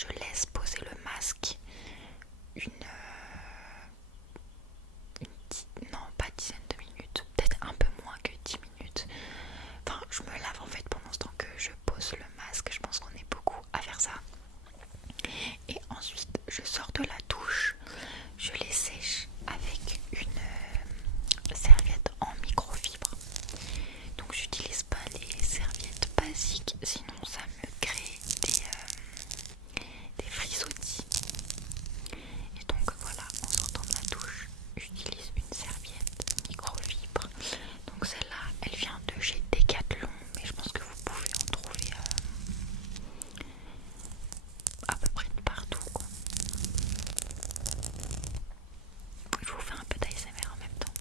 je laisse poser le masque non pas dizaine de minutes, peut-être un peu moins que 10 minutes. Enfin, je me lave en fait pendant ce temps que je pose le masque. Je pense qu'on est beaucoup à faire ça. Et ensuite, je sors de la douche, je les sèche avec une serviette en microfibre. Donc, j'utilise pas les serviettes basiques, sinon ça me crée des frisottis. Et donc, voilà, en sortant de la douche, j'utilise une serviette microfibre. Donc, celle-là, elle vient de chez Decathlon, mais je pense que vous pouvez en trouver à peu près de partout, quoi. Je vous fais un peu d'ASMR en même temps.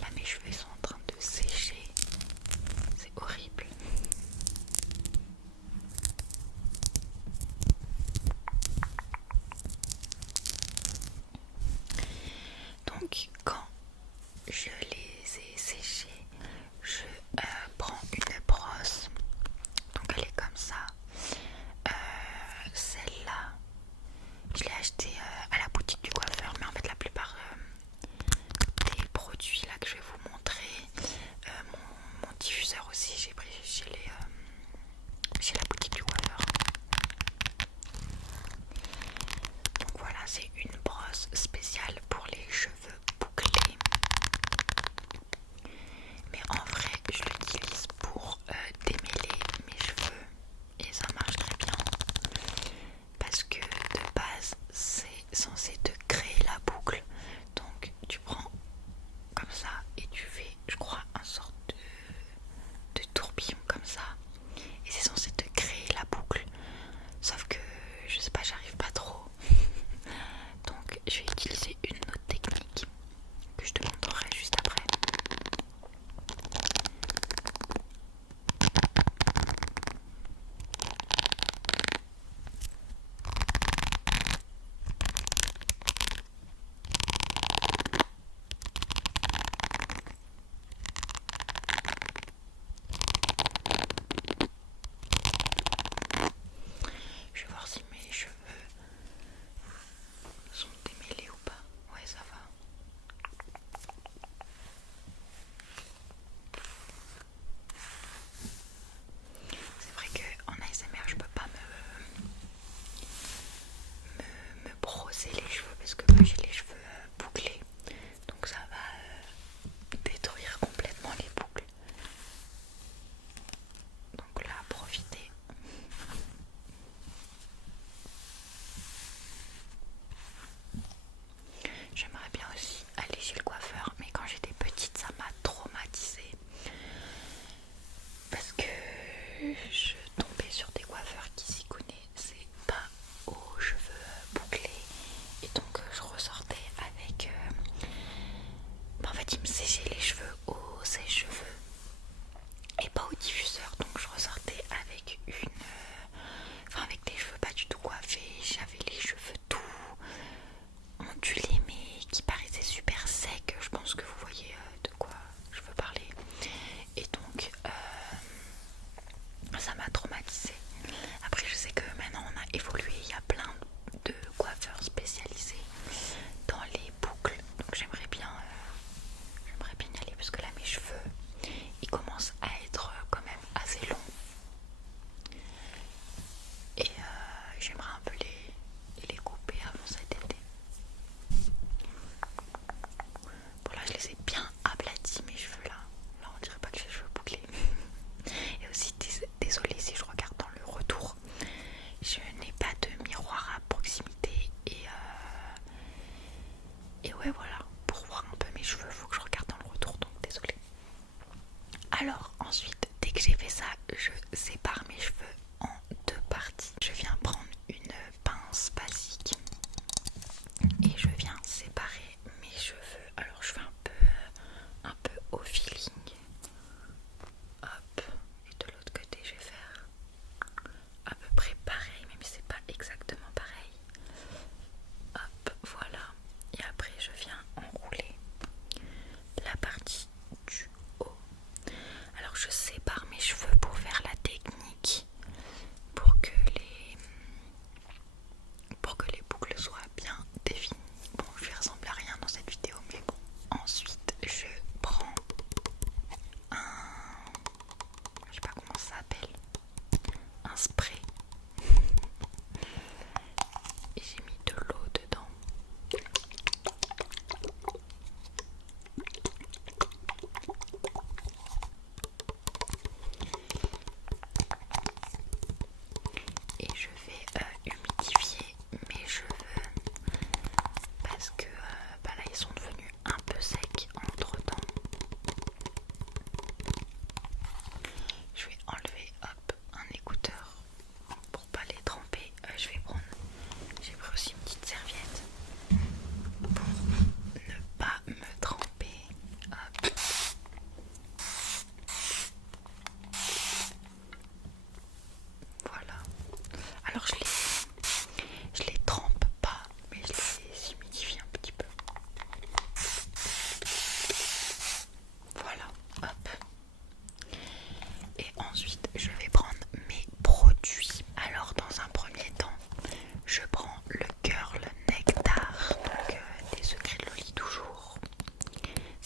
Là, mes cheveux sont en train de sécher. C'est horrible. Donc, quand je les ai séchés, je prends une brosse. Donc, elle est comme ça. Celle-là, je l'ai achetée à la boutique du coiffeur, mais en fait, la plupart des produits là que je vais vous montrer, mon diffuseur aussi, j'ai pris chez la boutique du coiffeur. Donc voilà, c'est une brosse spéciale pour les cheveux bouclés.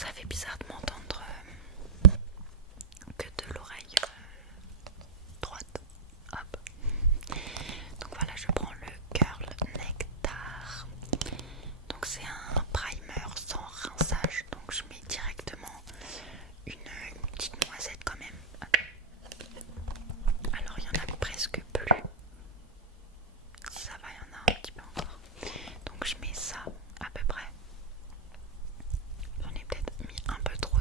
Ça fait bizarre de m'entendre que de l'oreille droite. Hop. Donc voilà, je prends le Curl Nectar. Donc c'est un primer sans rinçage. Donc je mets directement une petite noisette quand même. Alors il y en a presque plus. Si ça va, il y en a un petit peu encore. Donc je mets ça à peu près. J'en ai peut-être mis un peu trop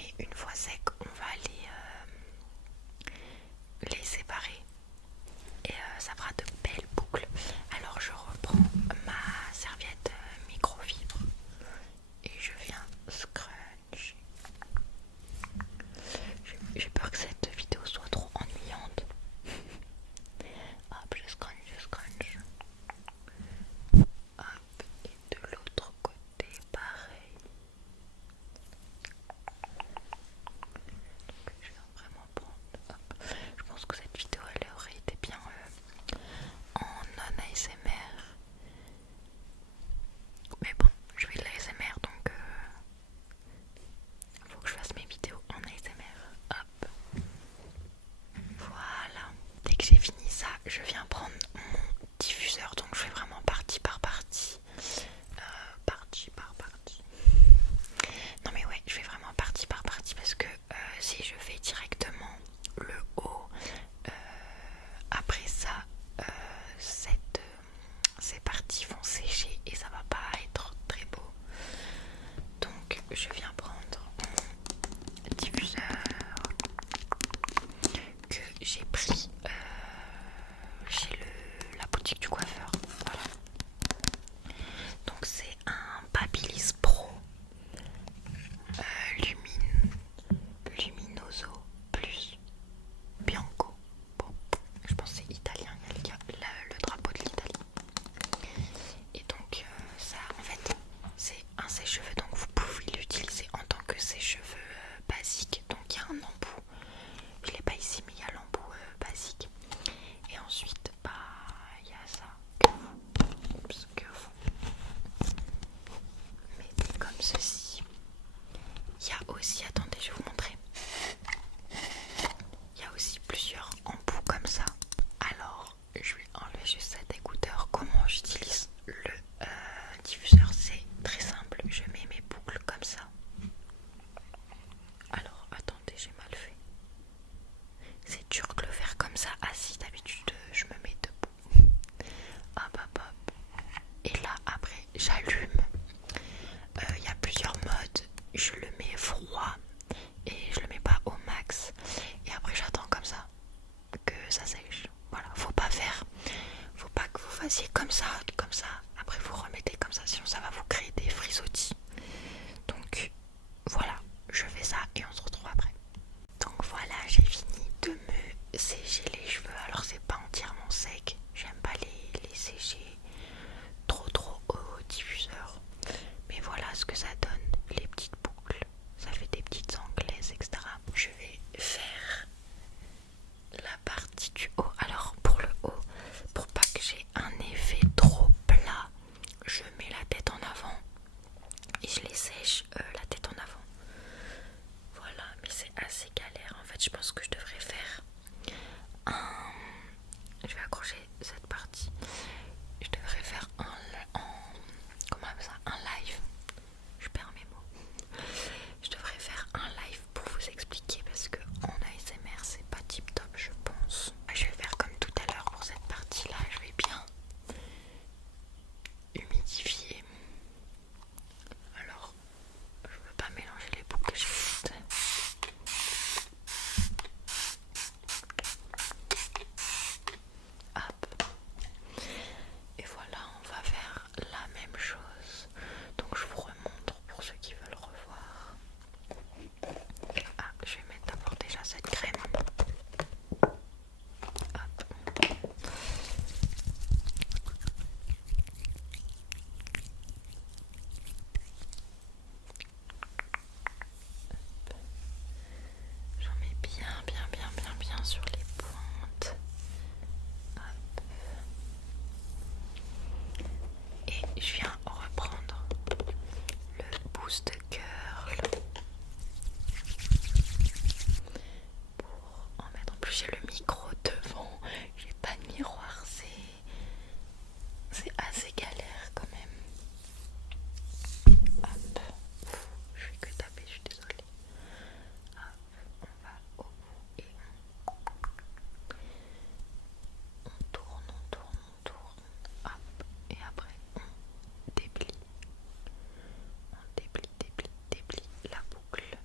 mais une fois sec on va les séparer et ça fera de belles boucles. Alors je reprends ma serviette microfibre et je viens scrunch. J'ai peur que cette vidéo soit trop ennuyante. Hop, je scrunch. Hop, et de l'autre côté pareil. Donc je vais vraiment prendre. Hop. Je pense que cette vidéo elle aurait été bien en non ASMR. Mais bon, je fais de l'ASMR donc faut que je fasse mes vidéos en ASMR. Hop. Voilà. Dès que j'ai fini ça, je viens prendre mon diffuseur. Donc je fais vraiment partie par partie. Partie par partie. Non mais ouais, je fais vraiment partie par partie parce que si je fais directement le haut, après ça, ces parties vont sécher et ça va pas être très beau. Donc je viens prendre mon diffuseur que j'ai pris chez la boutique du coiffeur. Voilà. Donc c'est un Babyliss Pro Luminoso Plus Bianco. Bon, je pense que c'est italien, il y a le drapeau de l'Italie. Et donc ça en fait c'est un sèche-cheveux, donc vous pouvez l'utiliser en tant que sèche-cheveux basique. Donc il y a un embout, je l'ai pas ici mais il y a l'embout basique. Et ensuite bah il y a ça que vous mettez comme ceci. Il y a aussi, attendez je vais vous montrer, il y a aussi plusieurs embouts comme ça. Alors je vais enlever juste cet écouteur. Comment j'utilise le diffuseur? C'est très simple, je mets mes boucles comme ça. Alors attendez, j'ai mal fait. C'est dur de le faire comme ça assis, d'habitude je me mets debout. Hop hop hop. Et là après j'allume. Il y a plusieurs modes. Je le mets froid et je le mets pas au max. Et après j'attends comme ça que ça sèche. Voilà, faut pas que vous fassiez comme ça, après vous remettez comme ça, sinon ça va vous créer des frisottis. Donc voilà, je fais ça et on se retrouve après. Donc voilà, j'ai fini de me sécher les cheveux. Alors c'est pas entièrement sec, j'aime pas les sécher trop au diffuseur. Mais voilà ce que ça donne, les petites boucles, ça fait des petites anglaises, etc. Je vais faire la partie du haut. Alors pour le haut, pour pas que j'ai un effet trop plat, je mets la tête en avant et je les sèche la tête en avant. Voilà, mais c'est assez galère en fait. Je pense que je devrais faire un... Je vais accrocher cette partie. Je devrais faire comment on appelle ça, un live. Je perds mes mots. Je devrais faire un live pour vous expliquer parce que en ASMR c'est pas tip top je pense. Je vais faire comme tout à l'heure pour cette partie là. Je vais bien humidifier. Alors je veux pas mélanger les boucles que j'ai faites. Hop. Et voilà, on va faire la même chose. Donc je vous remontre pour ceux qui veulent revoir. Ah, je vais mettre d'abord déjà cette crème. Hop. J'en mets bien sur les pointes. Hop. Et je viens reprendre le boost curl pour en mettre. En plus j'ai le micro devant, j'ai pas de miroir, c'est assez galère quand même. Hop, je fais que taper, je suis désolée. Hop, on va au bout et on tourne. Hop, et après on déplie la boucle.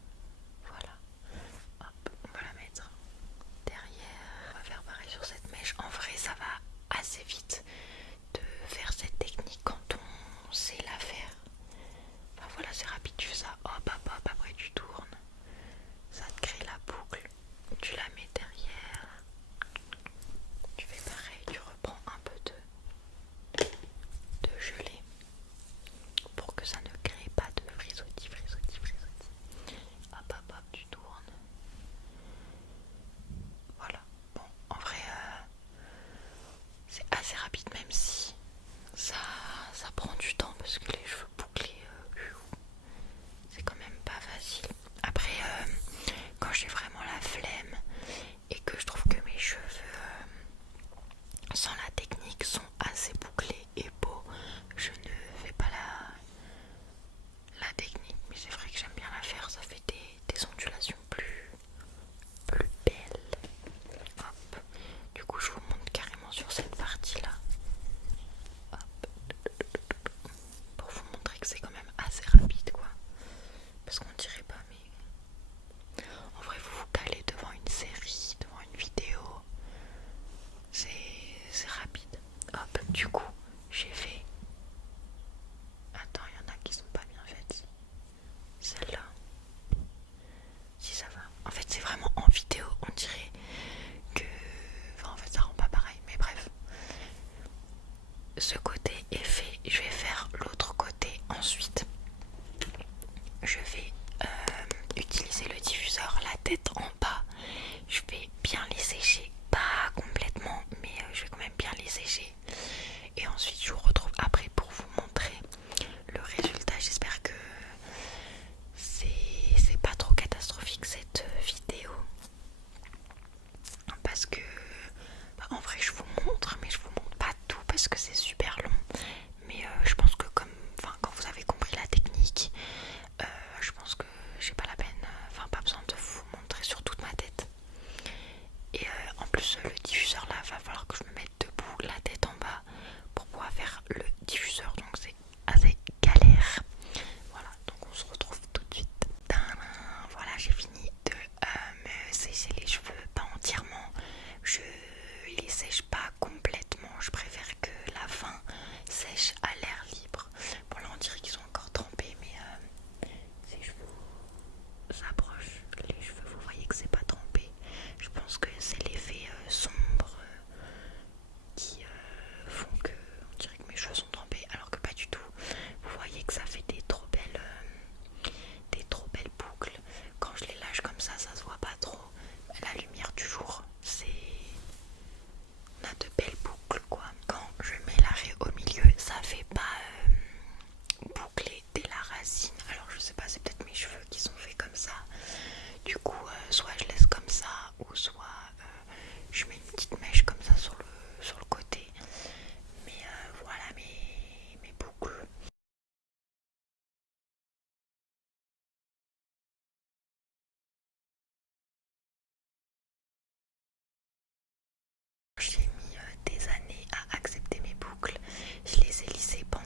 j'ai vraiment la flemme et que je trouve que mes cheveux sans la technique sont assez bouclés et beaux, je ne fais pas la technique, mais c'est vrai que j'aime bien la faire, ça fait des ondulations plus belles. Hop. Du coup je vous montre carrément sur cette partie là. Hop. Pour vous montrer que c'est quand même assez rapide quoi. Parce qu'on dirait pas, mais en vrai vous vous calez devant une série, devant une vidéo, c'est rapide. Hop, du coup j'ai fait... Attends, il y en a qui sont pas bien faites. Celle-là, si ça va. En fait c'est vraiment en vidéo, on dirait que... Enfin en fait ça rend pas pareil, mais bref. Ce côté est fait, je vais faire l'autre côté ensuite. Je vais utiliser le diffuseur, la tête en bas. Je vais bien les sécher, pas complètement, mais je vais quand même bien les sécher. Et ensuite je vous retrouve après pour vous montrer le résultat. J'espère que c'est pas trop catastrophique cette vidéo. Parce que en vrai je vous montre, mais je vous montre pas tout parce que c'est super long. Mais je pense que quand vous avez compris la technique, je pense que j'ai pas la peine, pas besoin de vous montrer sur toute ma tête. Et en plus le diffuseur là, va falloir que je me mette debout, la tête en bas, pour pouvoir faire le diffuseur, donc c'est assez galère. Voilà, donc on se retrouve tout de suite. Tadam. Voilà, j'ai fini de me sécher les cheveux, pas entièrement, je les sèche pas complètement, je préfère que la fin sèche à l'air libre. Bon là on dirait qu'ils sont encore trempés, mais si je vous approche les cheveux, vous voyez que c'est pas trempé. Je pense que c'est l'effet sombre qui font que on dirait que mes cheveux sont trempés, alors que pas du tout. Vous voyez que ça fait des trop belles boucles. Quand je les lâche comme ça se voit pas trop. La lumière du jour, on a de belles boucles quoi. Quand je mets l'arrêt au milieu, ça fait pas boucler dès la racine. Alors je sais pas, c'est peut-être mes cheveux qui sont faits comme ça. Du coup, soit je laisse comme ça, ou soit je mets une petite mèche comme ça sur le côté. Mais voilà mes boucles. J'ai mis des années à accepter mes boucles. Je les ai lissées pendant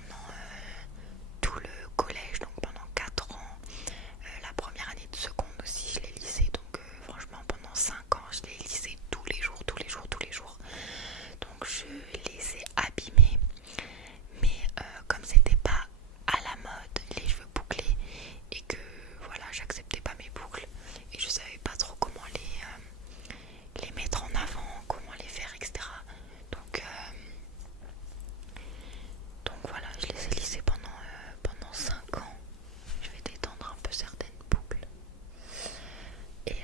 tout le collège, donc pendant 4 ans. La première année de seconde aussi, je l'ai lissée. Donc franchement, pendant 5 ans, je l'ai lissée tous les jours. Donc je les ai abîmées. Mais comme c'était pas à la mode les cheveux bouclés et que voilà, j'acceptais pas mes boucles et je savais pas trop comment les mettre en avant, comment les faire, etc. Donc voilà, je les ai lissés pendant 5 ans. Je vais détendre un peu certaines boucles. Et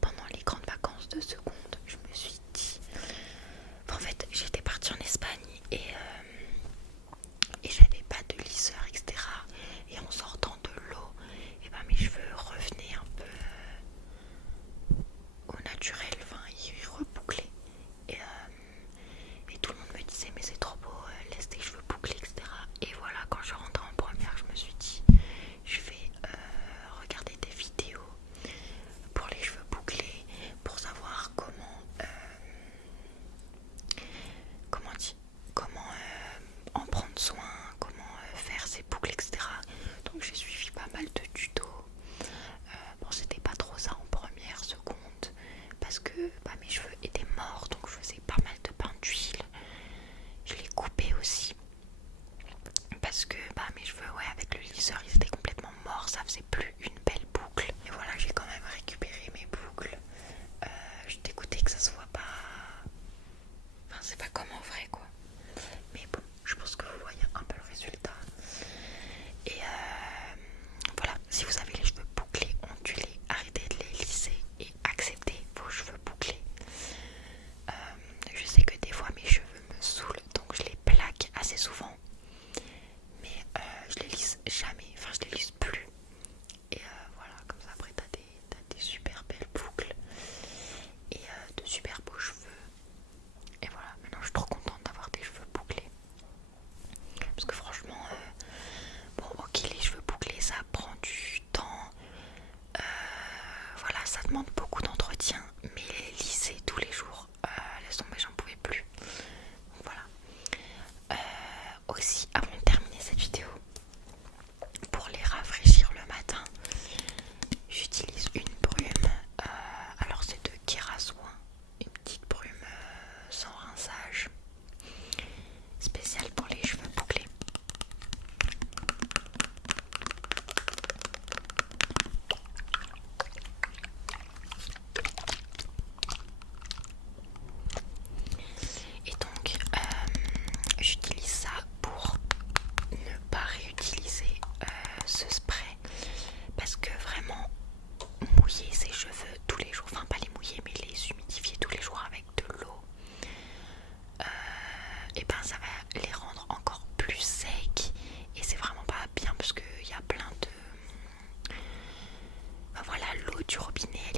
pendant les grandes vacances de seconde, je me suis dit... En fait, j'étais partie en Espagne et j'avais pas de lisseur, etc. Et en sortant de l'eau, et ben mes cheveux revenaient un peu au naturel, ils rebouclaient. Et tout le monde me disait mais c'est trop beau, laisse tes cheveux bouclés, etc. Et voilà, quand je rentrais en première, je me suis dit je vais regarder des vidéos pour les cheveux bouclés, pour savoir comment en prendre soin, comment faire ses boucles, etc. Donc j'ai suivi pas mal de tutos. Bon, c'était pas trop ça en première, seconde, parce que mes cheveux étaient morts, donc je faisais pas mal de bains d'huile. Je les coupais aussi, parce que mes cheveux, ouais, avec le lisseur, ils étaient complètement morts, ça faisait plus une belle boucle. Et voilà, j'ai quand même récupéré mes boucles. Je suis dégoûtée que ça se voit pas. Enfin, c'est pas comme en vrai, quoi. Mais bon, je pense que vous voyez un peu le résultat. Et voilà, si vous avez les cheveux bouclés, ondulés, arrêtez de les lisser et acceptez vos cheveux bouclés. Je sais que des fois mes cheveux me saoulent, donc je les plaque assez souvent. Mais je les lisse jamais. Enfin, demande beaucoup d'entretien, mais les lisser tous les jours, laisse tomber, j'en pouvais plus. Donc voilà. Aussi, avant de terminer cette vidéo, pour les rafraîchir le matin, j'utilise une brume. Alors c'est de Kérassoin, une petite brume sans rinçage, spéciale pour les cheveux bouclés. Et donc j'utilise ça pour ne pas réutiliser ce spray, parce que vraiment mouiller ses cheveux tous les jours, enfin pas les mouiller mais les humidifier tous les jours avec de l'eau, et ben ça va les rendre encore plus secs, et c'est vraiment pas bien parce qu'il y a plein de... Ben voilà, l'eau du robinet elle